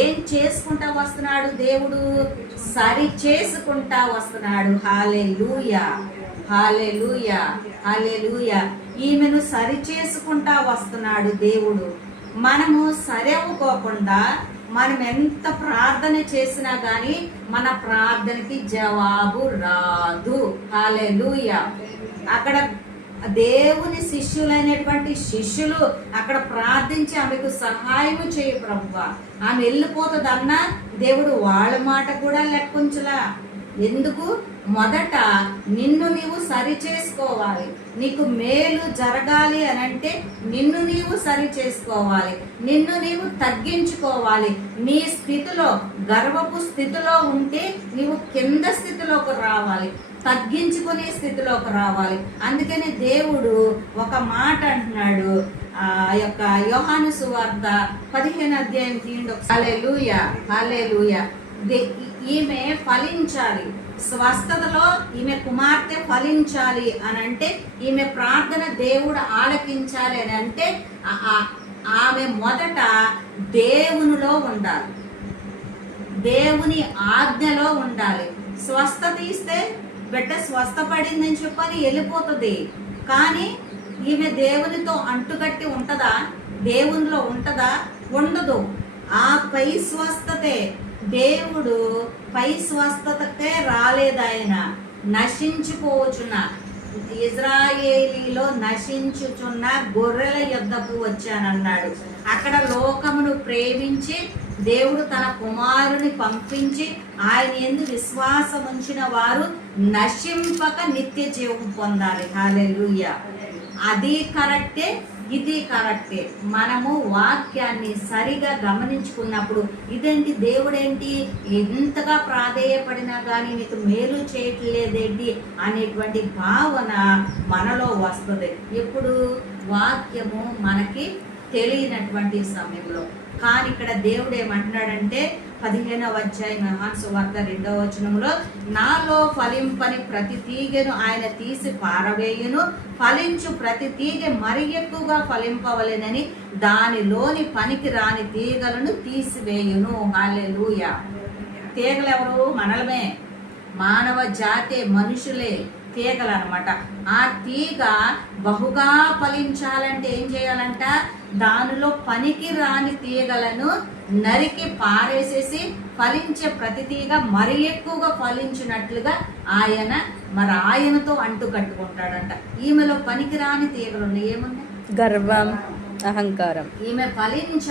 ఏం చేసుకుంటా వస్తున్నాడు? దేవుడు సరి చేసుకుంటా వస్తున్నాడు. హల్లెలూయా, హల్లెలూయా, హల్లెలూయా. ఈమెను సరి చేసుకుంటా వస్తున్నాడు దేవుడు. మనము సరవుకోకుండా మనం ఎంత ప్రార్థన చేసినా గాని మన ప్రార్థనకి జవాబు రాదు. హల్లెలూయా. అక్కడ దేవుని శిష్యులైనటువంటి శిష్యులు అక్కడ ప్రార్థించి ఆమెకు సహాయం చేయ ప్రభువా, ఆమె వెళ్ళిపోతుందన్నా దేవుడు వాళ్ళ మాట కూడా లెక్కుంచలా. ఎందుకు? మొదట నిన్ను నీవు సరి చేసుకోవాలి. నీకు మేలు జరగాలి అని అంటే నిన్ను నీవు సరి చేసుకోవాలి, నిన్ను నీవు తగ్గించుకోవాలి. నీ స్థితిలో గర్వపు స్థితిలో ఉంటే నీవు కింద స్థితిలోకి రావాలి, తగ్గించుకునే స్థితిలోకి రావాలి. అందుకని దేవుడు ఒక మాట అంటున్నాడు, ఆ యొక్క యోహాను సువార్త 15వ అధ్యాయం తీయండి. హల్లెలూయా, హల్లెలూయా. ఈమె ఫలించాలి, స్వస్థతలో ఈమె కుమార్తె ఫలించాలి అని అంటే, ఈమె ప్రార్థన దేవుడు ఆలకించాలి అని అంటే ఆమె మొదట దేవునిలో ఉండాలి, దేవుని ఆజ్ఞలో ఉండాలి. స్వస్థత ఇస్తే బిడ్డ స్వస్థపడిందని చెప్పని వెళ్ళిపోతుంది. కానీ ఈమె దేవునితో అంటుకట్టి ఉంటదా? దేవునిలో ఉంటదా? ఉండదు. ఆ పై స్వస్థతే దేవుడు పై స్వస్థతకే రాలేదాయన. నశించిపోవచ్చున్న ఇజ్రాయేలీలో నశించుచున్న గొర్రెల యొద్దకు వచ్చానన్నాడు. అక్కడ లోకమును ప్రేమించి దేవుడు తన కుమారుని పంపించి ఆయన యందు విశ్వాసం ఉంచిన వారు నశింపక నిత్య జీవం పొందాలి. హల్లెలూయా. అది కరెక్టే, ఇది కరెక్టే. మనము వాక్యాన్ని సరిగా గమనించుకున్నప్పుడు ఇదేంటి, దేవుడేంటి ఎంతగా ప్రాధేయపడినా కానీ నీకు మేలు చేయట్లేదేంటి అనేటువంటి భావన మనలో వస్తుంది. ఎప్పుడు? వాక్యము మనకి తెలియనటువంటి సమయంలో. కానీ ఇక్కడ దేవుడు ఏమంటున్నాడంటే 15వ అధ్యాయం యోహాను సువార్త 2వ వచనంలో, నాలో ఫలింపని ప్రతి తీగను ఆయన తీసి పారవేయును, ఫలించు ప్రతి తీగ మరి ఎక్కువగా ఫలింపవలెనని దానిలోని పనికి రాని తీగలను తీసివేయును. హల్లెలూయా. తీగలు ఎవరు? మనలమే, మానవ జాతే, మనుషులే తీగలు అనమాట. ఆ తీగ బహుగా ఫలించాలంటే ఏం చేయాలంట? దానిలో పనికి రాని తీగలను నరికి పారేసేసి ఫలించే ప్రతి తీగ మరి ఎక్కువగా ఫలించినట్లుగా ఆయనతో అంటు కట్టుకుంటాడంట. ఈమెలో పనికి రాని తీగలు ఉన్నాయి. ఏమున్నాయి? గర్వం, అహంకారం. ఈమె ఫలించ